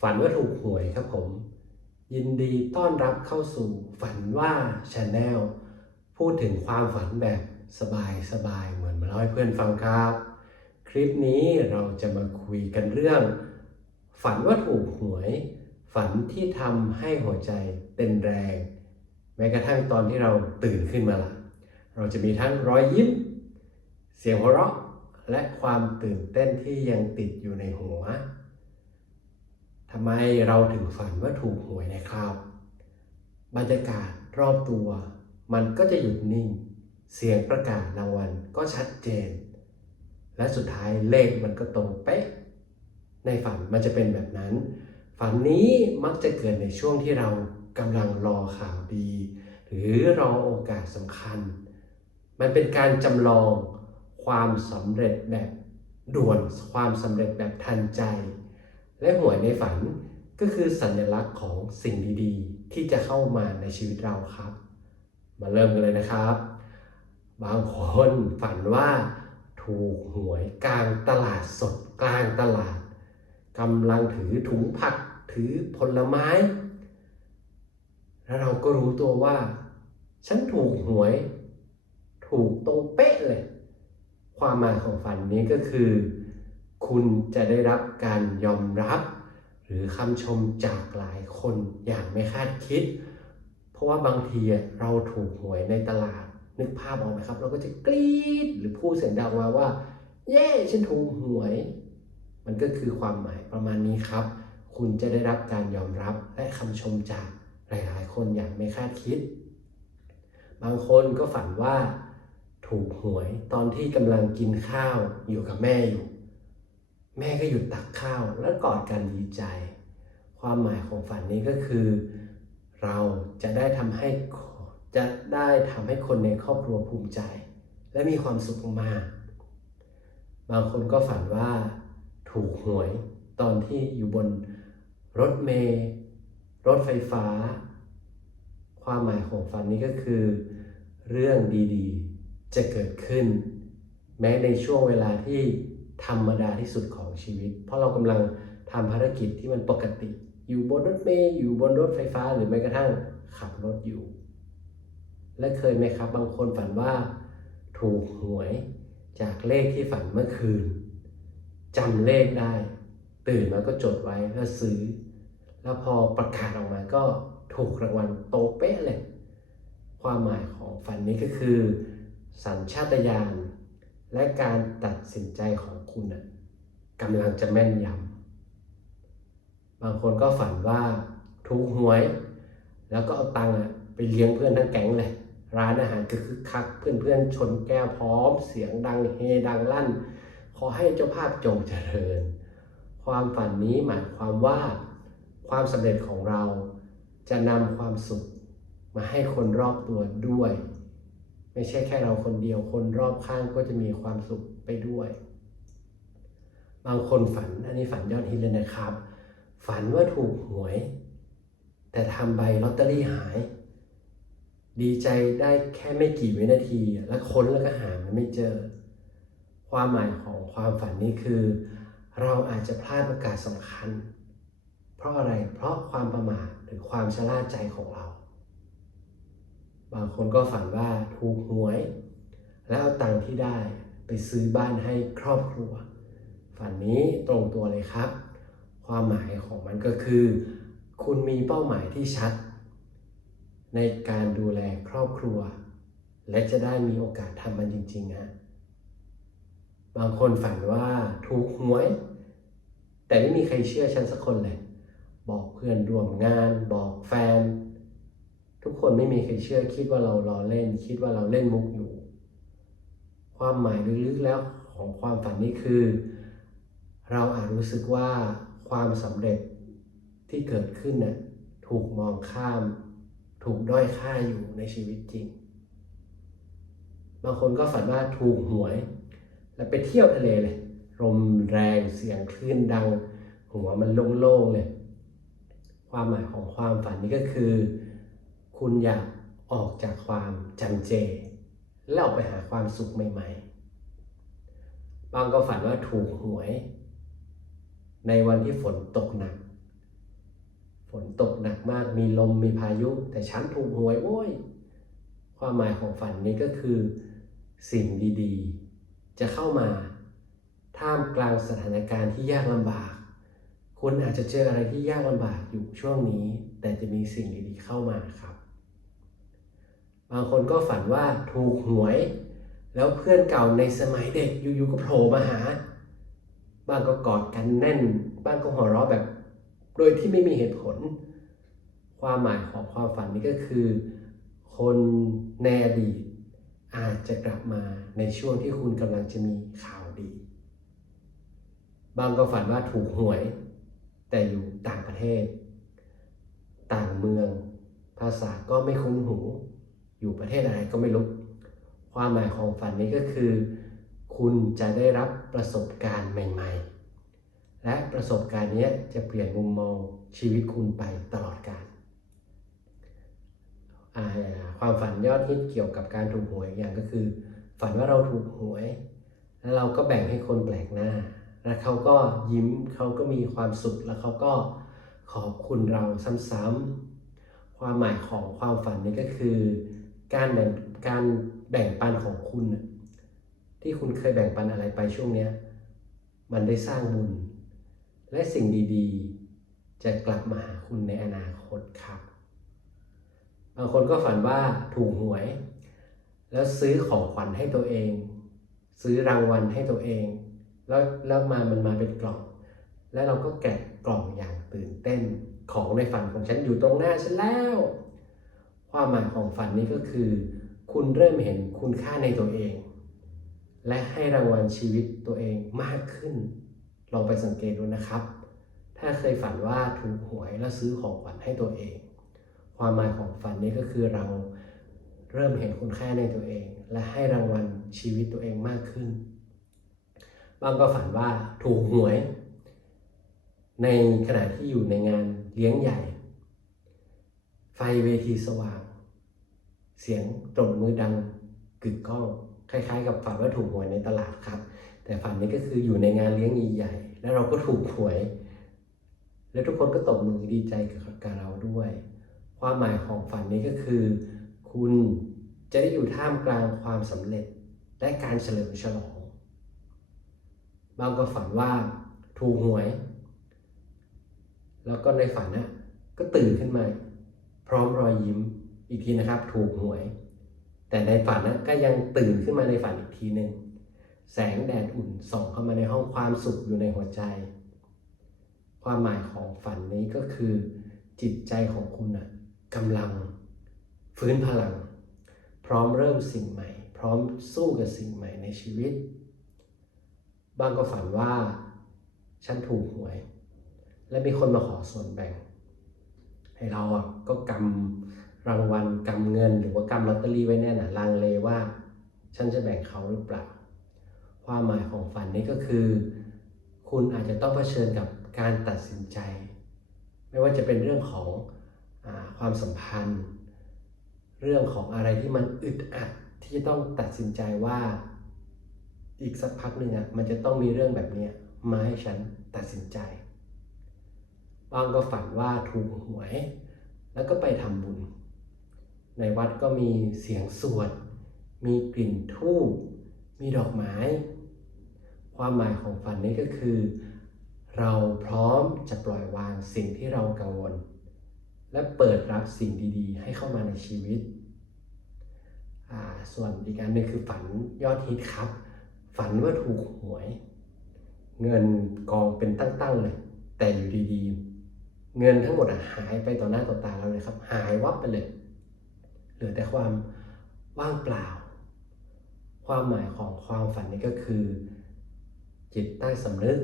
ฝันว่าถูกหวยครับผม ยินดีต้อนรับเข้าสู่ฝันว่าชาแนลพูดถึงความฝันแบบสบายสบายๆเหมือนมาเล่าให้เพื่อนฟังครับ คลิปนี้เราจะมาคุยกันเรื่อง ฝันว่าถูกหวย ฝันที่ทำให้หัวใจเต้นแรง แม้กระทั่งตอนที่เราตื่นขึ้นมาละเราจะมีทั้งรอยยิ้ม เสียงหัวเราะและความตื่นเต้นที่ยังติดอยู่ในหัว ทำไมเราถึงฝันว่าถูกหวยนะครับ บรรยากาศรอบตัว มันก็จะหยุดนิ่ง เสียงประกาศรางวัลก็ชัดเจน และสุดท้ายเลขมันก็ตรงเป๊ะ ในฝันมันจะเป็นแบบนั้น ฝันนี้มักจะเกิดในช่วงที่เรากำลังรอข่าวดี หรือรอโอกาสสำคัญ มันเป็นการจำลองความสำเร็จแบบด่วนความสำเร็จแบบทันใจ และหวยในฝันก็คือสัญลักษณ์ของสิ่งดีๆ ที่จะเข้ามาในชีวิตเราครับ มาเริ่มกันเลยนะครับ บางคนฝันว่าถูกหวยกลางตลาดสดกลางตลาดกำลังถือถุงผักถือผลไม้ แล้วเราก็รู้ตัวว่า ฉันถูกหวย ถูกตรงเป๊ะเลย ความหมายของฝันนี้ก็คือ คุณจะได้รับการยอมรับ หรือคำชมจากหลายคนอย่างไม่คาดคิด เพราะว่าบางทีเราถูกหวยในตลาดนึกภาพออกไหมครับ เราก็จะกรี๊ดหรือพูดเสียงดังมาว่า เย้ฉันถูกหวย มันก็คือความหมายประมาณนี้ครับ คุณจะได้รับการยอมรับและคำชมจากหลาย ๆ คนอย่างไม่คาดคิด บางคนก็ฝันว่า ถูกหวยตอนที่กำลังกินข้าวอยู่กับแม่อยู่ แม่ก็หยุดตักข้าวแล้วกอดกันดีใจ ความหมายของฝันนี้ก็คือ เราจะได้ทำให้จะได้ทำให้คนในครอบครัวภูมิใจ และมีความสุขมาก บางคนก็ฝันว่าถูกหวยตอนที่อยู่บนรถเมล์รถไฟฟ้า ความหมายของฝันนี้ก็คือ เรื่องดีๆจะเกิดขึ้น แม้ในช่วงเวลาที่ธรรมดาที่สุดของ ชีวิต เพราะเรากำลังทำภารกิจที่มันปกติ อยู่บนรถเมล์อยู่บนรถไฟฟ้าหรือแม้กระทั่งขับรถอยู่ และเคยไหมครับ บางคนฝันว่า ถูกหวยจากเลขที่ฝันเมื่อคืนจำเลขได้ ตื่นมาก็จดไว้แล้วซื้อ แล้วพอประกาศออกมาก็ถูกรางวัลโตเป๊ะเลย ความหมายของฝันนี้ก็คือ สัญชาตญาณและการตัดสินใจของคุณน่ะ กำลังจะแม่นยำบางคนก็ฝันว่าถูกหวย แล้วก็เอาตังค์อะไปเลี้ยงเพื่อนทั้งแก๊งเลย ร้านอาหารก็คือคักเพื่อนๆ ชนแก้วพร้อม เสียงดังเฮดังลั่น ขอให้เจ้าภาพจงเจริญ ความฝันนี้หมายความว่า ความสำเร็จของเราจะนำความสุขมาให้คนรอบตัวด้วย ไม่ใช่แค่เราคนเดียวคนรอบข้างก็จะมีความสุขไปด้วย บางคนฝันอันนี้ฝันยอดฮิตเลยนะครับ ฝันว่าถูกหวย แต่ทำใบลอตเตอรี่หาย ดีใจได้แค่ไม่กี่วินาที แล้วค้นแล้วก็หามันไม่เจอ ความหมายของความฝันนี้คือ เราอาจจะพลาดโอกาสสำคัญ เพราะอะไรเพราะความประมาทหรือความชะล่าใจของเรา บางคนก็ฝันว่าถูกหวย แล้วเอาตังค์ที่ได้ไปซื้อบ้านให้ครอบครัว ฝันนี้ตรงตัวเลยครับ ความหมายของมันก็คือ คุณมีเป้าหมายที่ชัด ในการดูแลครอบครัว และจะได้มีโอกาสทำมันจริงๆฮะบางคนฝันว่าถูกหวย แต่ไม่มีใครเชื่อฉันสักคนเลย บอกเพื่อนร่วมงาน บอกแฟน ทุกคนไม่มีใครเชื่อคิดว่าเราล้อเล่น คิดว่าเราเล่นมุกอยู่ ความหมายลึกๆแล้วของความฝันนี้คือ เราอาจรู้สึกว่าความสำเร็จที่เกิดขึ้นน่ะถูกมองข้าม ถูกด้อยค่าอยู่ในชีวิตจริง บางคนก็ฝันว่าถูกหวย แล้วไปเที่ยวทะเลเลยลมแรงเสียงคลื่นดัง หัวมันโล่งๆเลย ความหมายของความฝันนี้ก็คือ คุณอยากออกจากความจำเจ แล้วออกไปหาความสุขใหม่ ๆ บางก็ฝันว่าถูกหวย ในวันที่ฝนตกหนัก ฝนตกหนักมีลมมีพายุ แต่ฉันถูกหวยโว้ย ความหมายของฝันนี้ก็คือสิ่งดีๆ จะเข้ามาท่ามกลางสถานการณ์ที่ยากลำบาก คุณอาจจะเจออะไรที่ยากลำบากอยู่ช่วงนี้ แต่จะมีสิ่งดีๆเข้ามาครับ บางคนก็ฝันว่าถูกหวย แล้วเพื่อนเก่าในสมัยเด็กอยู่ๆก็โผล่มาหา บ้างก็กอดกันแน่น บ้างก็หัวเราะแบบ โดยที่ไม่มีเหตุผล ความหมายของความฝันนี้ก็คือ คนในอดีตอาจจะกลับมาในช่วงที่คุณกำลังจะมีข่าวดี บางก็ฝันว่าถูกหวย แต่อยู่ต่างประเทศ ต่างเมือง ภาษาก็ไม่คุ้นหู อยู่ประเทศอะไรก็ไม่รู้ ความหมายของฝันนี้ก็คือ คุณจะได้รับประสบการณ์ใหม่ๆ และประสบการณ์นี้จะเปลี่ยนมุมมองชีวิตคุณไปตลอดกาลความฝันยอดฮิตเกี่ยวกับการถูกหวยอย่างก็คือ ฝันว่าเราถูกหวย แล้วเราก็แบ่งให้คนแปลกหน้า แล้วเขาก็ยิ้มเขาก็มีความสุขแล้วเขาก็ขอบคุณเราซ้ำๆความหมายของความฝันนี้ก็คือ การแบ่งการแบ่งปันของคุณ ที่คุณเคยแบ่งปันอะไรไปช่วงเนี้ยมันได้สร้างบุญ และสิ่งดีๆ จะกลับมาหาคุณในอนาคตครับ บางคนก็ฝันว่าถูกหวย แล้วซื้อของขวัญให้ตัวเอง ซื้อรางวัลให้ตัวเอง แล้วแล้วมามันมาเป็นกล่อง แล้วเราก็แกะกล่องอย่างตื่นเต้นของในฝันของฉันอยู่ตรงหน้าฉันแล้ว ความหมายของฝันนี้ก็คือ คุณเริ่มเห็นคุณค่าในตัวเอง และให้รางวัลชีวิตตัวเองมากขึ้น ลองไปสังเกตดูนะครับ ถ้าเคยฝันว่าถูกหวยแล้วซื้อของขวัญให้ตัวเอง ความหมายของฝันนี้ก็คือเราเริ่มเห็นคุณค่าในตัวเอง และให้รางวัลชีวิตตัวเองมากขึ้น บางก็ฝันว่าถูกหวย ในขณะที่อยู่ในงานเลี้ยงใหญ่ ไฟเวทีสว่าง เสียงตบมือดังกึกก้อง คล้ายๆ กับฝันว่าถูกหวยในตลาดครับ แต่ฝันนี้ก็คืออยู่ในงานเลี้ยงใหญ่ๆแล้วเราก็ถูกหวย แล้วทุกคนก็ตบมือดีใจกับเราด้วย ความหมายของฝันนี้ก็คือ คุณจะได้อยู่ท่ามกลางความสำเร็จและการเฉลิมฉลองบางก็ฝันว่าถูกหวย แล้วก็ในฝันนะก็ตื่นขึ้นมา พร้อมรอยยิ้มอีกทีนะครับ ถูกหวย แต่ในฝันนะก็ยังตื่นขึ้นมาในฝันอีกทีหนึ่งแสงแดดอุ่นส่องเข้ามาในห้องความสุขอยู่ในหัวใจ ความหมายของฝันนี้ก็คือ จิตใจของคุณนะกำลัง ฟื้นพลัง พร้อมเริ่มสิ่งใหม่ พร้อมสู้กับสิ่งใหม่ในชีวิต บางก็ฝันว่า ฉันถูกหวย และมีคนมาขอส่วนแบ่ง ให้เราอะก็กำ รางวัลกำเงินหรือว่ากำลอตเตอรี่ไว้แน่น่ะลังเลว่า ฉันจะแบ่งเขาหรือเปล่า ความหมายของฝันนี้ก็คือ คุณอาจจะต้องเผชิญกับการตัดสินใจ ไม่ว่าจะเป็นเรื่องของอความสัมพันธ์ เรื่องของอะไรที่มันอึดอัดที่จะต้องตัดสินใจว่าอีกสักพักหนึ่งอะมันจะต้องมีเรื่องแบบนี้มาให้ฉันตัดสินใจ บางก็ฝันว่าถูกหวย แล้วก็ไปทำบุญ ในวัดก็มีเสียงสวด มีกลิ่นทูบมีดอกไม้ ความหมายของฝันนี้ก็คือ เราพร้อมจะปล่อยวางสิ่งที่เรากังวล และเปิดรับสิ่งดีๆ ให้เข้ามาในชีวิต ส่วนอีกอันหนึ่งคือฝันยอดฮิตครับ ฝันว่าถูกหวย เงินกองเป็นตั้งๆเลย แต่อยู่ดีๆ เงินทั้งหมดหายไปต่อหน้าต่อตาเราเลยครับ หายวับไปเลย เหลือแต่ความว่างเปล่า ความหมายของความฝันนี้ก็คือ จิตใต้สำนึก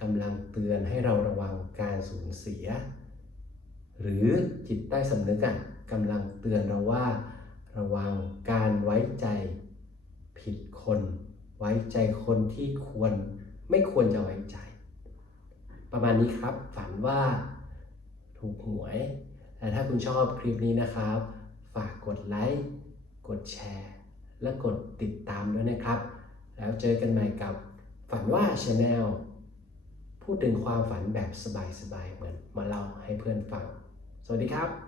กำลังเตือนให้เราระวังการสูญเสีย หรือจิตใต้สำนึกอะกำลังเตือนเราว่า ระวังการไว้ใจผิดคน ไว้ใจคนที่ควรไม่ควรจะไว้ใจ ประมาณนี้ครับฝันว่าถูกหวย แต่ถ้าคุณชอบคลิปนี้นะครับ ฝากกดไลค์กดแชร์ และกดติดตามด้วยนะครับ แล้วเจอกันใหม่กับฝันว่าชาแนลพูดถึงความฝันแบบสบายๆเหมือนมาเล่าให้เพื่อนฟัง สวัสดีครับ